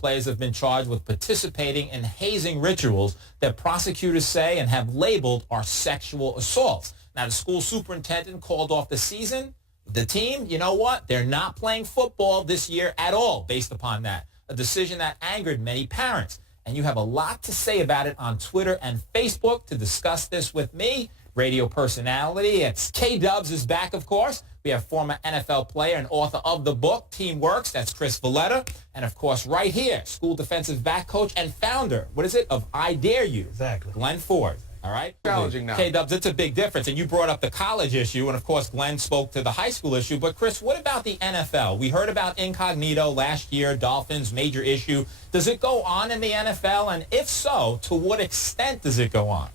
players have been charged with participating in hazing rituals that prosecutors say and have labeled are sexual assaults. Now, the school superintendent called off the season. The team, you know what? They're not playing football this year at all based upon that, a decision that angered many parents. And you have a lot to say about it on Twitter and Facebook. To discuss this with me, radio personality, it's K-Dubs is back, of course. We have former NFL player and author of the book, Team Works, that's Chris Valletta. And, of course, right here, school defensive back coach and founder, of I Dare You. Exactly. Glenn Ford. All right? Challenging now. K-Dubs, it's a big difference. And you brought up the college issue, and, of course, Glenn spoke to the high school issue. But, Chris, what about the NFL? We heard about incognito last year, Dolphins, major issue. Does it go on in the NFL? And if so, to what extent does it go on?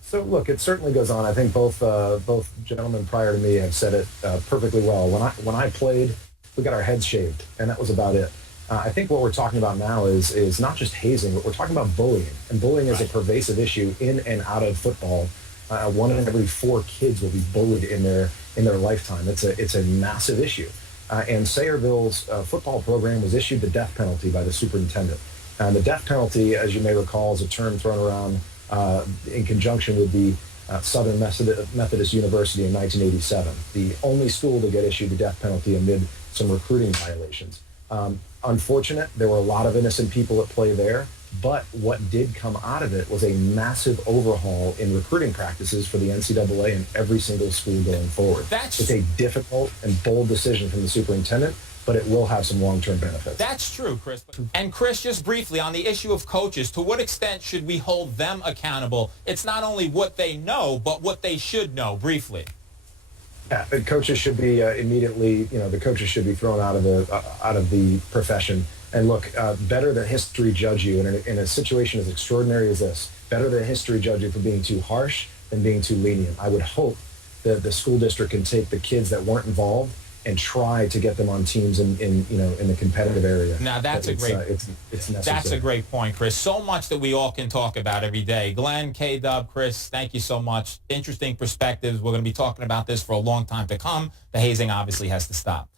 So, look, it certainly goes on. I think both gentlemen prior to me have said it perfectly well. When I played, we got our heads shaved, and that was about it. I think what we're talking about now is not just hazing, but we're talking about bullying. And bullying is a pervasive issue in and out of football. 1 in every 4 kids will be bullied in their lifetime. It's a massive issue. And Sayreville's football program was issued the death penalty by the superintendent. And the death penalty, as you may recall, is a term thrown around in conjunction with the Southern Methodist University in 1987, the only school to get issued the death penalty amid some recruiting violations. Unfortunate, there were a lot of innocent people at play there, but what did come out of it was a massive overhaul in recruiting practices for the NCAA and every single school going forward. It's a difficult and bold decision from the superintendent, but it will have some long-term benefits. That's true, Chris. And Chris, just briefly on the issue of coaches, to what extent should we hold them accountable? It's not only what they know, but what they should know, briefly. Yeah, the coaches should be immediately, the coaches should be thrown out of the profession. And look, better that history judge you in a situation as extraordinary as this. Better that history judge you for being too harsh than being too lenient. I would hope that the school district can take the kids that weren't involved and try to get them on teams in the competitive area. Now that's it's necessary. That's a great point, Chris. So much that we all can talk about every day. Glenn, K-Dub, Chris, thank you so much. Interesting perspectives. We're going to be talking about this for a long time to come. The hazing obviously has to stop.